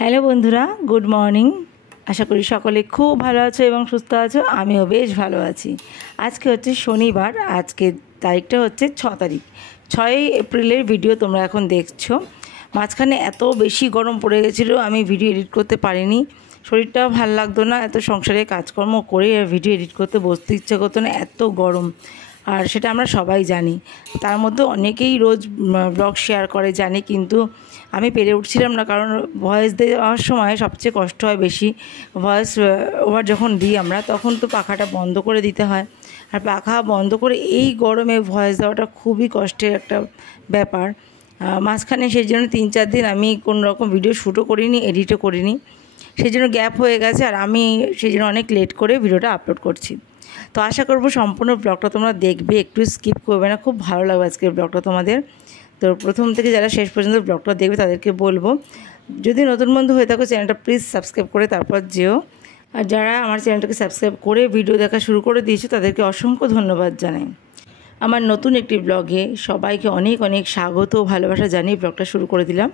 Hello বন্ধুরা, good morning. আশা করি সকলে খুব ভালো আছো এবং সুস্থ আছো। আমিও বেশ ভালো আছি। আজকে হচ্ছে শনিবার, আজকে তারিখটা হচ্ছে 6 তারিখ। 6 এপ্রিলের ভিডিও তোমরা এখন দেখছো। মাঝখানে এত বেশি গরম পড়ে গেছিলো, আমি ভিডিও এডিট করতে পারিনি। শরীরটাও ভালো লাগতো না, এত সংসারে কাজকর্ম করে ভিডিও এডিট করতে বসতে ইচ্ছা করতো না, এত গরম। আর সেটা আমরা সবাই জানি। তার মধ্যে অনেকেই রোজ ব্লগ শেয়ার করে জানি, কিন্তু আমি পেরে উঠছিলাম না, কারণ ভয়েস দেওয়ার সময় সবচেয়ে কষ্ট হয় বেশি। ভয়েস ওভার যখন দিই আমরা, তখন তো পাখাটা বন্ধ করে দিতে হয়, আর পাখা বন্ধ করে এই গরমে ভয়েস দেওয়াটা খুবই কষ্টের একটা ব্যাপার। মাঝখানে সেই জন্য 3-4 দিন আমি কোনো রকম ভিডিও শ্যুটও করিনি, এডিটও করিনি, সেই জন্য গ্যাপ হয়ে গেছে। আর আমি সেই জন্য অনেক লেট করে ভিডিওটা আপলোড করছি। তো আশা করব সম্পূর্ণ ব্লগটা তোমরা দেখবে, একটু স্কিপ করবে না, খুব ভালো লাগবে আজকের ব্লগটা তোমাদের। তো প্রথম থেকে যারা শেষ পর্যন্ত ব্লগটা দেখবে তাদেরকে বলবো, যদি নতুন বন্ধু হয়ে থাকো চ্যানেলটা প্লিজ সাবস্ক্রাইব করে তারপর যেও। আর যারা আমার চ্যানেলটাকে সাবস্ক্রাইব করে ভিডিও দেখা শুরু করে দিয়েছো তাদেরকে অসংখ্য ধন্যবাদ জানাই। আমার নতুন একটি ব্লগে সবাইকে অনেক অনেক স্বাগত ও ভালোবাসা জানিয়ে ব্লগটা শুরু করে দিলাম।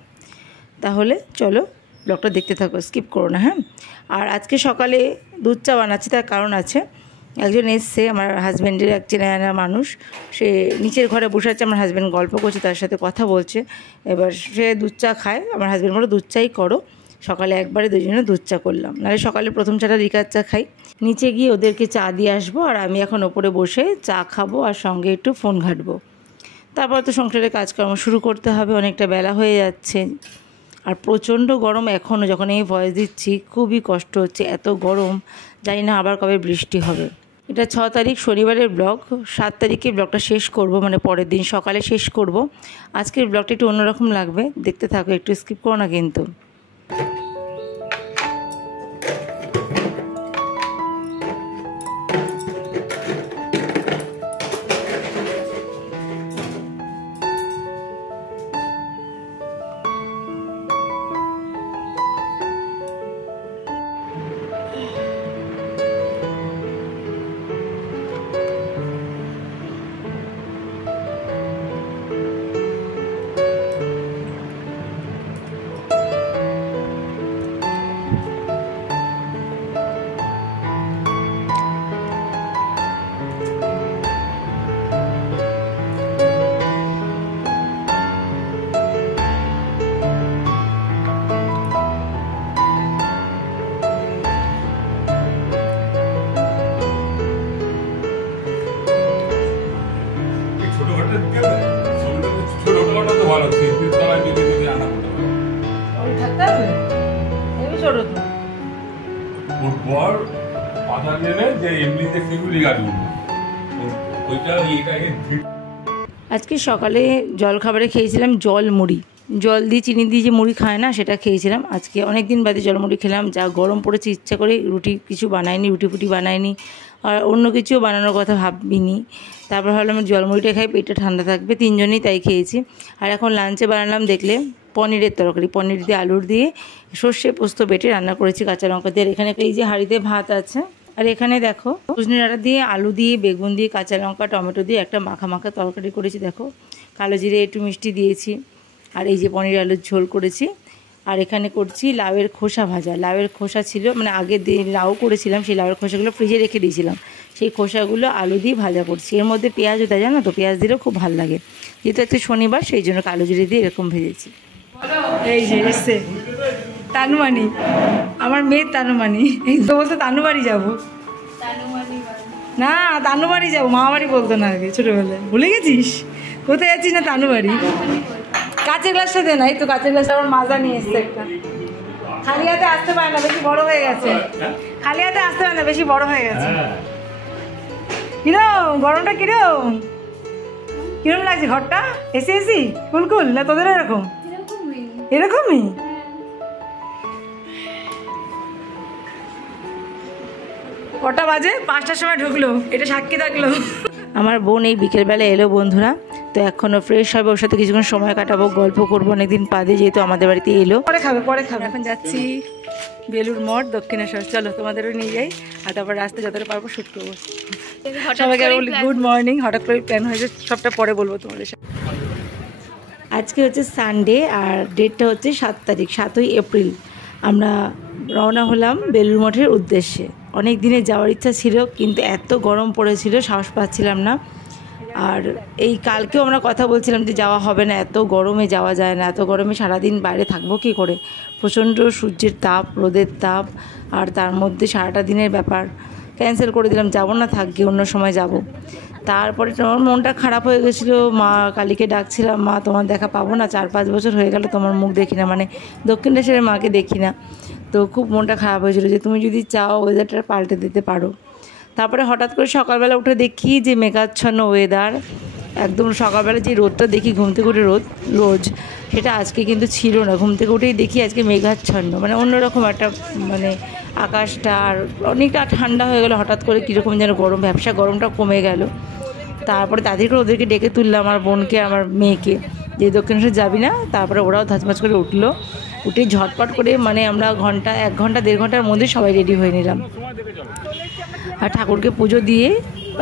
তাহলে চলো ব্লগটা দেখতে থাকো, স্কিপ করো না, হ্যাঁ। আর আজকে সকালে দুধ চা বানাচ্ছি, তার কারণ আছে। একজন এসছে, আমার হাজব্যান্ডের এক চেনা মানুষ, সে নিচের ঘরে বসে আছে, আমার হাজব্যান্ড গল্প করছে, তার সাথে কথা বলছে। এবার সে দুধ চা খায়, আমার হাজব্যান্ড বলো দুধ চাই করো। সকালে একবারে দুজনে দুধ চা করলাম, নাহলে সকালে প্রথম চাটা লিকার চা খাই। নিচে গিয়ে ওদেরকে চা দিয়ে আসবো, আর আমি এখন ওপরে বসে চা খাবো আর সঙ্গে একটু ফোন ঘাঁটবো। তারপর তো সংসারের কাজকর্ম শুরু করতে হবে, অনেকটা বেলা হয়ে যাচ্ছে। আর প্রচণ্ড গরম এখনও, যখন এই ভয়েস দিচ্ছি খুবই কষ্ট হচ্ছে, এত গরম। জানি না আবার কবে বৃষ্টি হবে। এটা 6 তারিখ শনিবারের ব্লগ। 7 তারিখে ব্লগটা শেষ করব, মানে পরের দিন সকালে শেষ করব। আজকের ব্লগটা একটু অন্যরকম লাগবে, দেখতে থাকো, একটু স্কিপ করো না কিন্তু। আজকে সকালে জল খাবারে খেয়েছিলাম জল মুড়ি, জল দিয়ে চিনি দিয়ে যে মুড়ি খায় না, সেটা খেয়েছিলাম। আজকে অনেক দিন বাদে জল মুড়ি খেলাম, যা গরম পড়েছে ইচ্ছা করে রুটি কিছু বানাইনি, রুটি ফুটি বানাইনি, আর অন্য কিছুও বানানোর কথা ভাবিনি। তারপর ভাবলাম জলমুড়িটা খাই, পেটটা ঠান্ডা থাকবে, তিনজনেই তাই খেয়েছি। আর এখন লাঞ্চে বানালাম দেখলে পনিরের তরকারি, পনির দিয়ে আলুর দিয়ে সর্ষে পোস্ত বেটে রান্না করেছি কাঁচা লঙ্কা দিয়ে। আর এখানে এই যে হাঁড়িতে ভাত আছে, আর এখানে দেখো সজনে ডাঁটা দিয়ে আলু দিয়ে বেগুন দিয়ে কাঁচা লঙ্কা টমেটো দিয়ে একটা মাখা মাখা তরকারি করেছি, দেখো কালো জিরে একটু মিষ্টি দিয়েছি। আর এই যে পনির আলুর ঝোল করেছি। আর এখানে করছি লাউয়ের খোসা ভাজা। লাউয়ের খোসা ছিল, মানে আগে লাউ করেছিলাম, সেই লাউয়ের খোসাগুলো ফ্রিজে রেখে দিয়েছিলাম, সেই খোসাগুলো আলু দিয়ে ভাজা করছি। এর মধ্যে পেঁয়াজও দেয়, জানো তো, পেঁয়াজ দিলেও খুব ভালো লাগে। যেহেতু একটা শনিবার, সেই জন্য কালো জিরে দিয়ে এরকম ভেজেছি। এই যে এসছে তানুমানি, আমার মেয়ের তানুমানি। এই তো বলতে তানুবাড়ি যাবো না, তানুবাড়ি যাবো, মামাবাড়ি বলতো না আগে ছোটোবেলায়। ভুলে গেছিস কোথায় যাচ্ছিস? না তানুবাড়ি। কাঁচের গ্লাসটা দে না, এই তো কাঁচের গ্লাসটা আমার মাজা নিয়ে এসছে একটা। খালি হাতে আসতে পারে না, বেশি বড় হয়ে গেছে। খালি হাতে আসতে পারে না, বেশি বড় হয়ে গেছে। কিরম গরমটা, কিরম কিরম লাগছে ঘরটা? এসি এসি কুলকুল না তোদের এরকম? এরকমই। কটা বাজে? 5টার সময় ঢুকলো, এটা সাক্ষী থাকলো। আমার বোন এই বিকেলবেলা এলো বন্ধুরা, তো এখনও ফ্রেশ হবে, ওর সাথে কিছুক্ষণ সময় কাটাবো, গল্প করবো, অনেকদিন বাদে যেহেতু আমাদের বাড়িতে এলো। পরে খাবে পরে খাবে। এখন যাচ্ছি বেলুর মঠ, দক্ষিণেশ্বর। চলো তোমাদেরও নিয়ে যাই, আর তারপর রাস্তায় যতটা পারবো শ্যুট করবো। সবাইকে বলি গুড মর্নিং। হঠাৎ করে প্ল্যান হয়েছে, সবটা পরে বলবো তোমাদের সাথে। আজকে হচ্ছে সানডে, আর ডেটটা হচ্ছে 7 তারিখ, 7ই এপ্রিল। আমরা রওনা হলাম বেলুড় মঠের উদ্দেশ্যে। অনেক দিনে যাওয়ার ইচ্ছা ছিল, কিন্তু এত গরম পড়েছিল সাহস পাচ্ছিলাম না। আর এই কালকেও আমরা কথা বলছিলাম যে যাওয়া হবে না, এত গরমে যাওয়া যায় না, এত গরমে সারাদিন বাইরে থাকবো কী করে, প্রচণ্ড সূর্যের তাপ, রোদের তাপ, আর তার মধ্যে সারাটা দিনের ব্যাপার। ক্যান্সেল করে দিলাম, যাবো না, থাকি অন্য সময় যাব। তারপরে তোমার মনটা খারাপ হয়ে গেছিলো, মা কালীকে ডাকছিলাম, মা তোমার দেখা পাবো না, 4-5 বছর হয়ে গেল তোমার মুখ দেখি না, মানে দক্ষিণেশ্বরের মাকে দেখি না। তো খুব মনটা খারাপ হয়েছিল যে তুমি যদি চাও ওয়েদারটা পাল্টে দিতে পারো। তারপরে হঠাৎ করে সকালবেলা উঠে দেখি যে মেঘাচ্ছন্ন ওয়েদার, একদম সকালবেলা যে রোদটা দেখি ঘুম থেকে উঠে রোজ, সেটা আজকে কিন্তু ছিল না। ঘুম থেকে উঠেই দেখি আজকে মেঘাচ্ছন্ন, মানে অন্যরকম একটা, মানে আকাশটা আর অনেকটা ঠান্ডা হয়ে গেল হঠাৎ করে, কীরকম যেন গরম, ব্যবসা গরমটা কমে গেল। তারপরে তাদেরকে ওদেরকে ডেকে তুললাম, আমার বোনকে আমার মেয়েকে, যে দক্ষিণেশ্বর যাবি না। তারপরে ওরাও ধাঁচমাচ করে উঠলো, উঠে ঝটপট করে মানে আমরা 1-1.5 ঘন্টার মধ্যে সবাই রেডি হয়ে নিলাম। আর ঠাকুরকে পুজো দিয়ে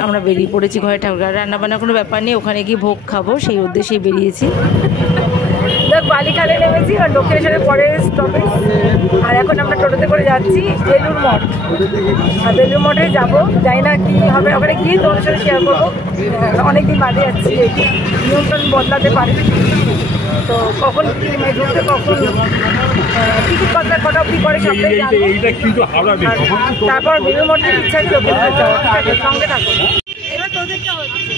আমরা বেরিয়ে পড়েছি ঘরে। ঠাকুর রান্নাবান্নার কোনো ব্যাপার নেই, ওখানে গিয়ে ভোগ খাবো সেই উদ্দেশ্যেই বেরিয়েছি। বালিখালে নেমেছি আর দক্ষিণেশ্বরের পরের স্টপেজ। আর এখন আমরা টোটোতে করে যাচ্ছি বেলুড় মঠ। আর বেলুড় মঠে যাবো, জানি না কী হবে, ওখানে গিয়ে তোমাদের সাথে শেয়ার করবো। অনেকদিন বাদে যাচ্ছি, নিয়ন্ত্রণ বদলাতে পারে। তো কখন ঢুকতে, কখন টিকিট কটা অব্দি করে সবটাই জানবো। তারপর বেলুড় মঠের ইচ্ছা ছিল দক্ষিণেশ্বর যাওয়া, ঠিক আছে, সঙ্গে থাকো। এবার তোদেরটা হচ্ছে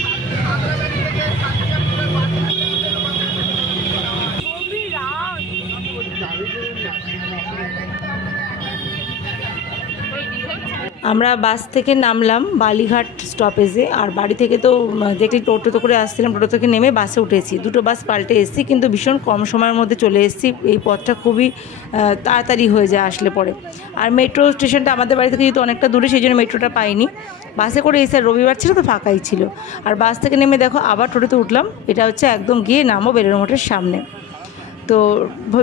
আমরা বাস থেকে নামলাম বালিঘাট স্টপেজে। আর বাড়ি থেকে তো দেখলি টোটো করে আসছিলাম, টোটো থেকে নেমে বাসে উঠেছি। 2টো বাস পাল্টে এসেছি, কিন্তু ভীষণ কম সময়ের মধ্যে চলে এসেছি। এই পথটা খুবই তাড়াতাড়ি হয়ে যায় আসলে পরে। আর মেট্রো স্টেশনটা আমাদের বাড়ি থেকে যেহেতু অনেকটা দূরে, সেই জন্য মেট্রোটা পাইনি। বাসে করে এসে, রবিবার ছিল তো ফাঁকাই ছিল। আর বাস থেকে নেমে দেখো আবার টোটোতে উঠলাম। এটা হচ্ছে একদম গিয়ে নামো বেলুড় মঠের সামনে। তো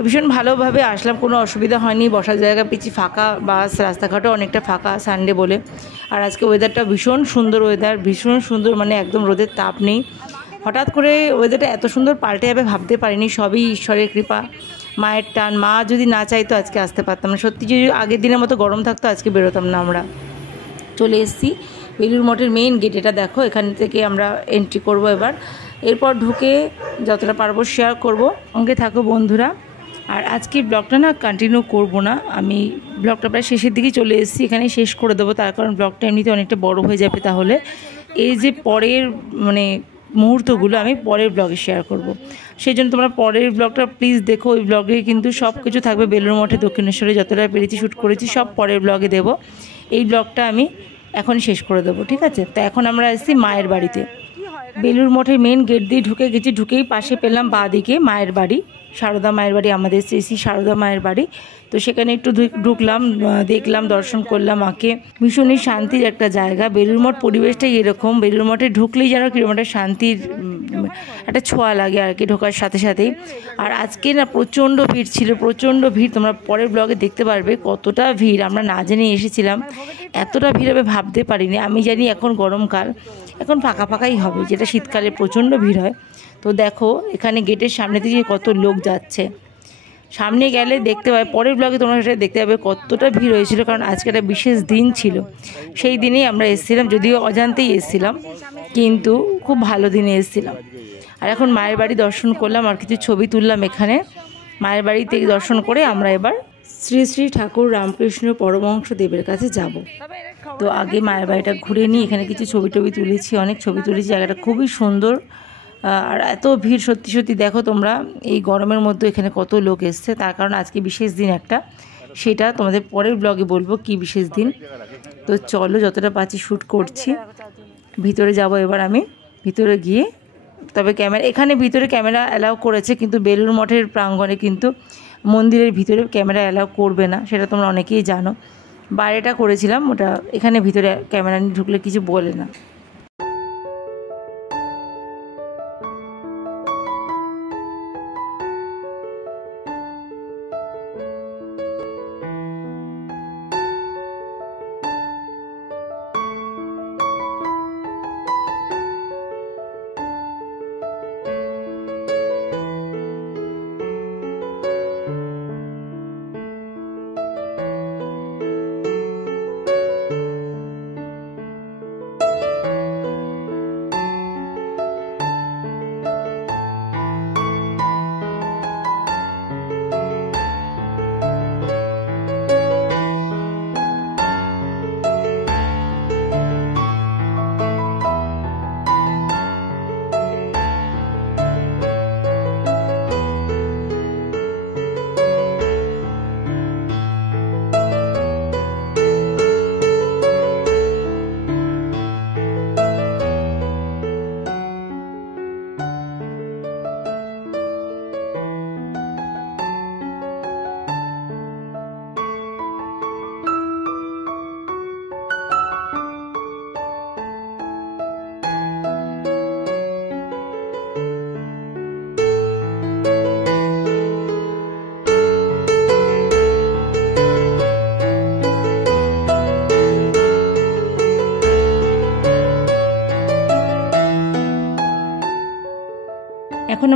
ভীষণ ভালোভাবে আসলাম, কোনো অসুবিধা হয়নি, বসার জায়গা পেয়েছি, ফাঁকা বাস, রাস্তাঘাটও অনেকটা ফাঁকা সানডে বলে। আর আজকে ওয়েদারটা ভীষণ সুন্দর ওয়েদার, ভীষণ সুন্দর, মানে একদম রোদের তাপ নেই। হঠাৎ করে ওয়েদারটা এত সুন্দর পাল্টে যাবে ভাবতে পারিনি, সবই ঈশ্বরের কৃপা, মায়ের টান। মা যদি না চাইতো আজকে আসতে পারতাম না, সত্যি যদি আগের দিনের মতো গরম থাকতো আজকে বেরোতাম না। আমরা চলে এসেছি বেলুড় মঠের মেইন গেট, এটা দেখো, এখান থেকে আমরা এন্ট্রি করব এবার। এরপর ঢুকে যতটা পারবো শেয়ার করব, সঙ্গে থাকো বন্ধুরা। আর আজকে ব্লগটা না কন্টিনিউ করব না, আমি ব্লগটা প্রায় শেষের দিকে চলে এসেছি, এখানে শেষ করে দেবো, তার কারণ ব্লগটা এমনিতে অনেকটা বড় হয়ে যাবে। তাহলে এই যে পরের মানে মুহূর্তগুলো আমি পরের ব্লগে শেয়ার করব, সেই জন্য তোমরা পরের ব্লগটা প্লিজ দেখো। ওই ব্লগে কিন্তু সব কিছু থাকবে, বেলুড় মঠে দক্ষিণেশ্বরে যতটা পেরেছি শ্যুট করেছি সব পরের ব্লগে দেব। এই ব্লগটা আমি এখন শেষ করে দেবো, ঠিক আছে। তো এখন আমরা এসেছি মায়ের বাড়িতে। বেলুড় মঠের মেন গেট দিয়ে ঢুকে গেছি, ঢুকেই পাশে পেলাম বাঁ দিকে মায়ের বাড়ি, সারদা মায়ের বাড়ি, আমাদের শ্রী সারদা মায়ের বাড়ি। তো সেখানে একটু ঢুকলাম, দেখলাম, দর্শন করলাম মাকে। ভীষণই শান্তির একটা জায়গা বেলুড় মঠ, পরিবেশটাই এরকম। বেলুড় মঠে ঢুকলেই যেন কিরকম একটা শান্তির একটা ছোঁয়া লাগে আর কি ঢোকার সাথে সাথেই। আর আজকে না প্রচণ্ড ভিড় ছিল, প্রচণ্ড ভিড়, তোমরা পরের ব্লগে দেখতে পারবে কতটা ভিড়। আমরা না জেনে এসেছিলাম, এতটা ভিড় হবে ভাবতে পারিনি। আমি জানি এখন গরমকাল, এখন ফাঁকা ফাঁকাই হবে, যেটা শীতকালে প্রচণ্ড ভিড় হয়। তো দেখো এখানে গেটের সামনে থেকে কত লোক যাচ্ছে, সামনে গেলে দেখতে পাবে, পরের ব্লগে তোমরা সেটা দেখতে পাবে কতটা ভিড় হয়েছিল। কারণ আজকে একটা বিশেষ দিন ছিল, সেই দিনেই আমরা এসেছিলাম, যদিও অজান্তেই এসেছিলাম, কিন্তু খুব ভালো দিনে এসেছিলাম। আর এখন মায়ের বাড়ি দর্শন করলাম আর কিছু ছবি তুললাম এখানে। মায়ের বাড়িতে দর্শন করে আমরা এবার শ্রী শ্রী ঠাকুর রামকৃষ্ণ পরমহংস দেবের কাছে যাব। তো আগে মায়ের বাড়িটা ঘুরে নিই, এখানে কিছু ছবি টবি তুলেছি, অনেক ছবি তুলেছি, জায়গাটা খুবই সুন্দর। আর এত ভিড়, সত্যি সত্যি দেখো তোমরা এই গরমের মধ্যে এখানে কত লোক এসছে, তার কারণ আজকে বিশেষ দিন একটা, সেটা তোমাদের পরের ব্লগে বলবো কি বিশেষ দিন। তো চলো যতটা পাচ্ছি শ্যুট করছি। ভিতরে যাব এবার আমি, ভিতরে গিয়ে তবে ক্যামেরা, এখানে ভিতরে ক্যামেরা অ্যালাউ করেছে, কিন্তু বেলুড় মঠের প্রাঙ্গণে কিন্তু মন্দিরের ভিতরে ক্যামেরা অ্যালাউ করবে না, সেটা তোমরা অনেকেই জানো। বাইরেটা করেছিলাম ওটা, এখানে ভিতরে ক্যামেরা নিয়ে ঢুকলে কিছু বলে না।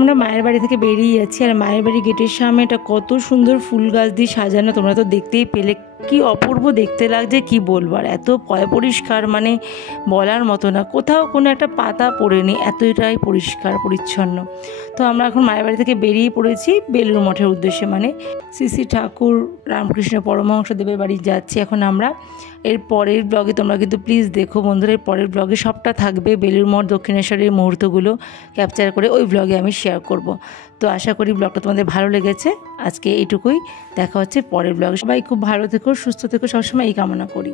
আমরা মায়ের বাড়ি থেকে বেরিয়ে যাচ্ছি। আর মায়ের বাড়ি গেটের সামনে এটা কত সুন্দর ফুল গাছ দিয়ে সাজানো, তোমরা তো দেখতেই পেলে। কি অপূর্ব দেখতে লাগছে কি বলবো। আর এত পরিষ্কার, মানে বলার মতো না, কোথাও কোনো একটা পাতা পড়েনি, এতটাই পরিষ্কার পরিচ্ছন্ন। তো আমরা এখন মায়ের বাড়ি থেকে বেরিয়ে পড়েছি বেলুড় মঠের উদ্দেশ্যে, মানে শ্রী শ্রী ঠাকুর রামকৃষ্ণ পরমহংসদেবের বাড়ি যাচ্ছি এখন আমরা। এর পরের ব্লগে তোমরা কিন্তু প্লিজ দেখো বন্ধুরা, এর পরের ব্লগে সবটা থাকবে, বেলুড় মঠ দক্ষিণেশ্বরের মুহূর্তগুলো ক্যাপচার করে ওই ব্লগে আমি শেয়ার করব। তো আশা করি ব্লগটা তোমাদের ভালো লেগেছে। আজকে এইটুকুই, দেখা হচ্ছে পরের ব্লগে। সবাই খুব ভালো থেকো, সুস্থ থেকো, সবসময় এই কামনা করি।